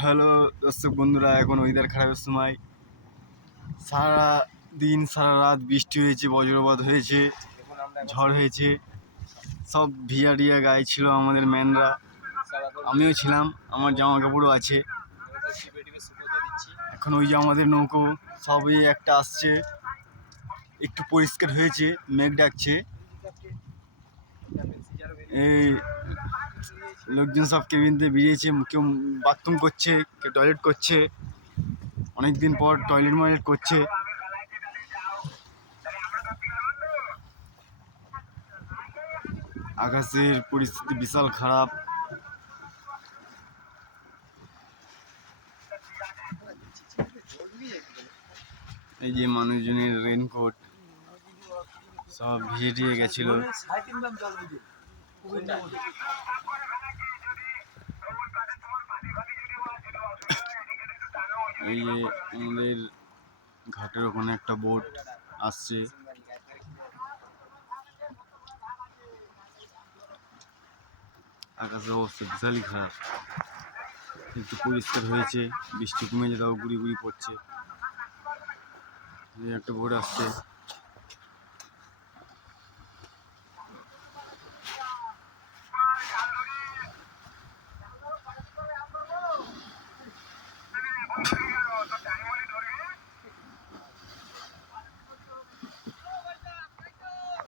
Hello দর্শক বন্ধুরা, এখন ওয়েদার খারাপের সময় সারা দিন সারা রাত বৃষ্টি হয়েছে, বজ্রপাত হয়েছে, ঝড় হয়েছে, সব ভিজা টিয়া গায়ে ছিল আমাদের ম্যানরা। আমিও ছিলাম, আমার জামা কাপড়ও আছে। এখন ওই যে আমাদের নৌকো সবই একটা আসছে, একটু পরিষ্কার হয়েছে, মেঘ ডাকছে। এই লোকজন সব কেবিনতে বেরিয়েছে, কেউ বাথরুম করছে, কেউ টয়লেট করছে, অনেকদিন পর টয়লেট করছে। আকাশের পরিস্থিতি বিশাল খারাপ। এই যে মানুষজনের রেনকোট সব ভিজে টিয়ে গেছিল। এই যে আমাদের ঘাটের ওখানে একটা বোট আসছে। আকাশের অবস্থা বিশালই খারাপ, একটু পরিষ্কার হয়েছে, বৃষ্টি কমে যেটাও গুড়ি গুড়ি পড়ছে। একটা বোট আসছে।